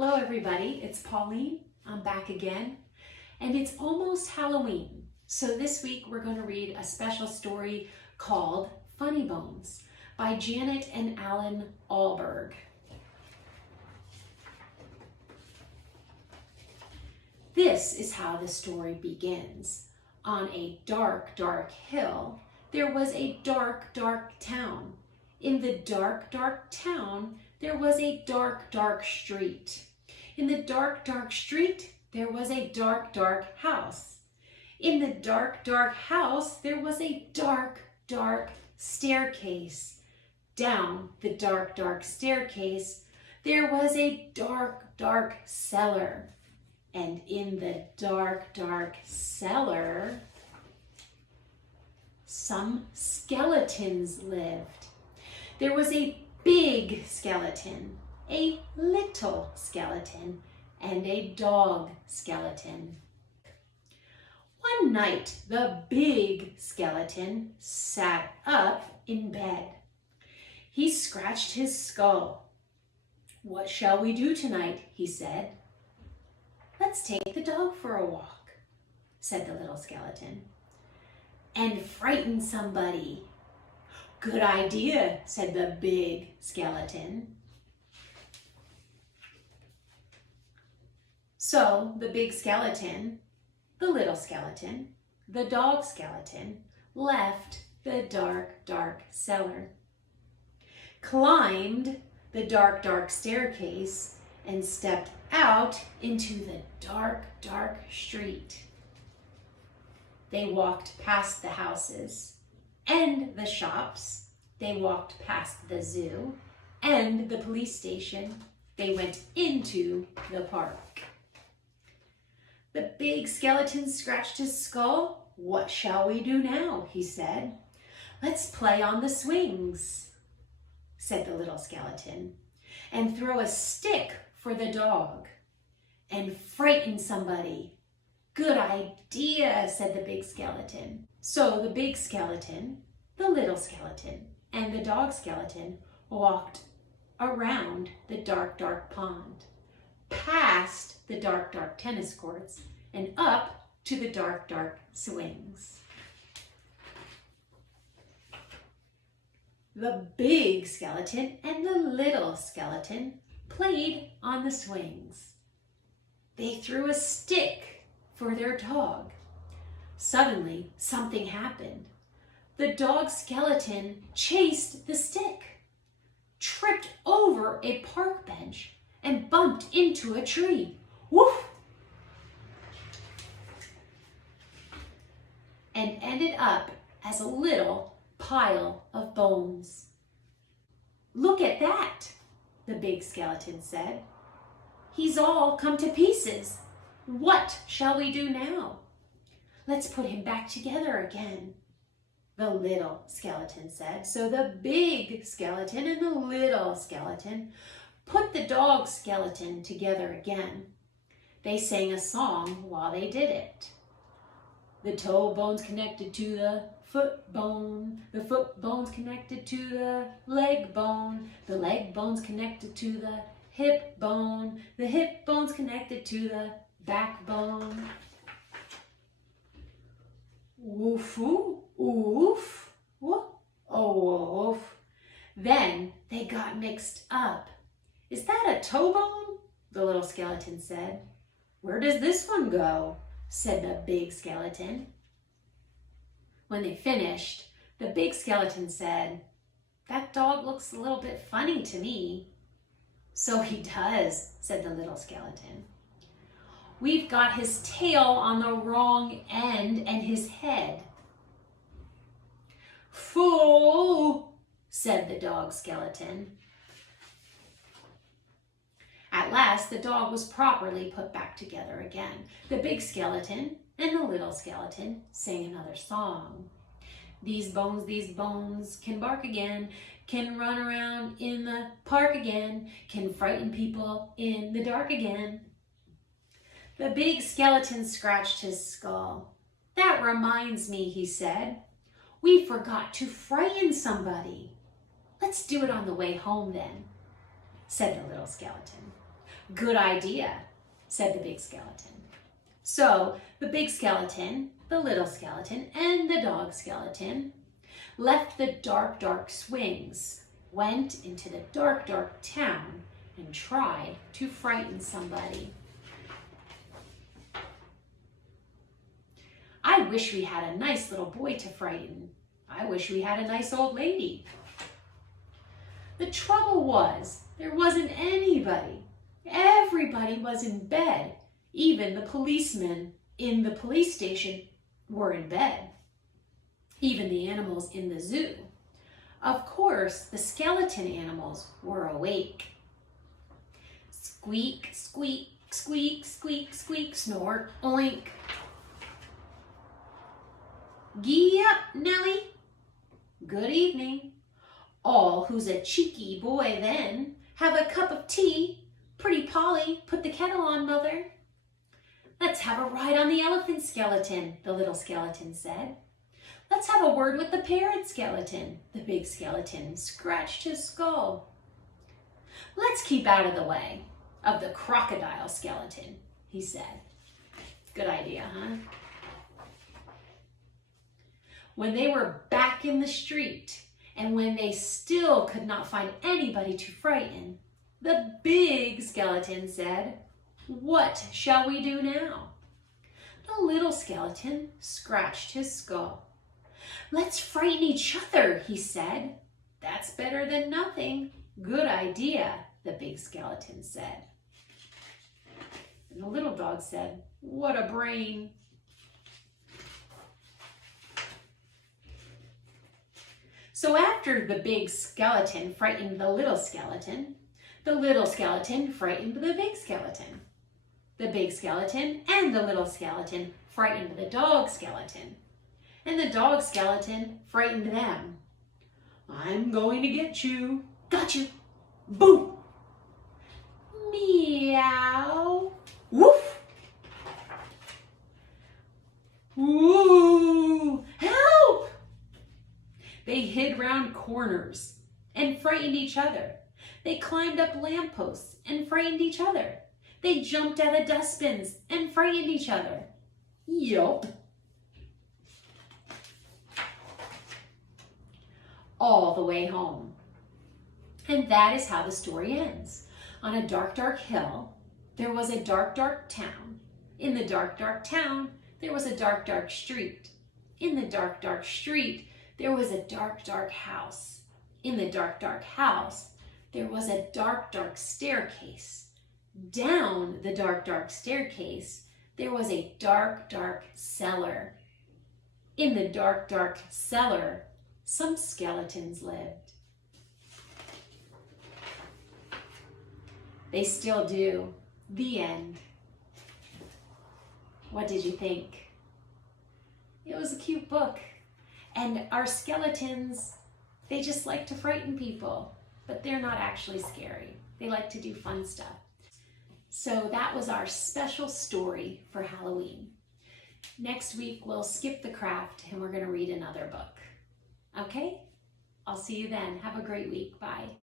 Hello everybody, it's Pauline. I'm back again, and it's almost Halloween. So this week we're going to read a special story called Funnybones by Janet and Alan Ahlberg. This is how the story begins. On a dark, dark hill, there was a dark, dark town. In the dark, dark town, there was a dark, dark street. In the dark, dark street, there was a dark, dark house. In the dark, dark house, there was a dark, dark staircase. Down the dark, dark staircase, there was a dark, dark cellar. And in the dark, dark cellar, some skeletons lived. There was a big skeleton, a little skeleton, and a dog skeleton. One night, the big skeleton sat up in bed. He scratched his skull. "What shall we do tonight?" he said. "Let's take the dog for a walk," said the little skeleton. "And frighten somebody." "Good idea," said the big skeleton. So the big skeleton, the little skeleton, the dog skeleton left the dark, dark cellar, climbed the dark, dark staircase, and stepped out into the dark, dark street. They walked past the houses and the shops. They walked past the zoo and the police station. They went into the park. The big skeleton scratched his skull. "What shall we do now?" he said. "Let's play on the swings," said the little skeleton, "and throw a stick for the dog, and frighten somebody." "Good idea," said the big skeleton. So the big skeleton, the little skeleton, and the dog skeleton walked around the dark, dark pond, past the dark, dark tennis courts, and up to the dark, dark swings. The big skeleton and the little skeleton played on the swings. They threw a stick for their dog. Suddenly, something happened. The dog skeleton chased the stick, tripped over a park bench, and bumped into a tree. Woof! And ended up as a little pile of bones. "Look at that," the big skeleton said. "He's all come to pieces. What shall we do now?" "Let's put him back together again," the little skeleton said. So the big skeleton and the little skeleton put the dog skeleton together again. They sang a song while they did it. "The toe bone's connected to the foot bone bone's connected to the leg bone's connected to the hip bone's connected to the backbone." Woof, oof, woof, oh, woof. Then they got mixed up. "Is that a toe bone?" the little skeleton said. "Where does this one go?" said the big skeleton. When they finished, the big skeleton said, "That dog looks a little bit funny to me." "So he does," said the little skeleton. "We've got his tail on the wrong end and his head." "Fool," said the dog skeleton. At last, the dog was properly put back together again. The big skeleton and the little skeleton sang another song. These bones can bark again, can run around in the park again, can frighten people in the dark again." The big skeleton scratched his skull. "That reminds me," he said. "We forgot to frighten somebody." "Let's do it on the way home then," said the little skeleton. Good idea, said the big skeleton. So the big skeleton, the little skeleton, and the dog skeleton left the dark, dark swings, went into the dark, dark town, and tried to frighten somebody. I wish we had a nice little boy to frighten. I wish we had a nice old lady. The trouble was, there wasn't anybody. Everybody was in bed. Even the policemen in the police station were in bed. Even the animals in the zoo. Of course, the skeleton animals were awake. Squeak, squeak, squeak, squeak, squeak, snort, oink. Gee up, Nellie. Good evening. All who's a cheeky boy then, have a cup of tea. Pretty Polly, put the kettle on, Mother. Let's have a ride on the elephant skeleton, the little skeleton said. Let's have a word with the parrot skeleton, the big skeleton scratched his skull. Let's keep out of the way of the crocodile skeleton, he said. Good idea, huh? When they were back in the street, and when they still could not find anybody to frighten, the big skeleton said, "What shall we do now?" The little skeleton scratched his skull. "Let's frighten each other," he said. "That's better than nothing." Good idea, the big skeleton said. And the little dog said, "What a brain." So after the big skeleton frightened the little skeleton frightened the big skeleton. The big skeleton and the little skeleton frightened the dog skeleton. And the dog skeleton frightened them. "I'm going to get you." "Got you." "Boom." "Meow." "Woof." "Ooh, help!" They hid round corners and frightened each other. They climbed up lampposts and frightened each other. They jumped out of dustbins and frightened each other. Yup. All the way home. And that is how the story ends. On a dark, dark hill, there was a dark, dark town. In the dark, dark town, there was a dark, dark street. In the dark, dark street, there was a dark, dark house. In the dark, dark house, there was a dark, dark staircase. Down the dark, dark staircase, there was a dark, dark cellar. In the dark, dark cellar, some skeletons lived. They still do. The end. What did you think? It was a cute book. And our skeletons, they just like to frighten people, but they're not actually scary. They like to do fun stuff. So that was our special story for Halloween. Next week, we'll skip the craft and we're going to read another book. Okay? I'll see you then. Have a great week. Bye.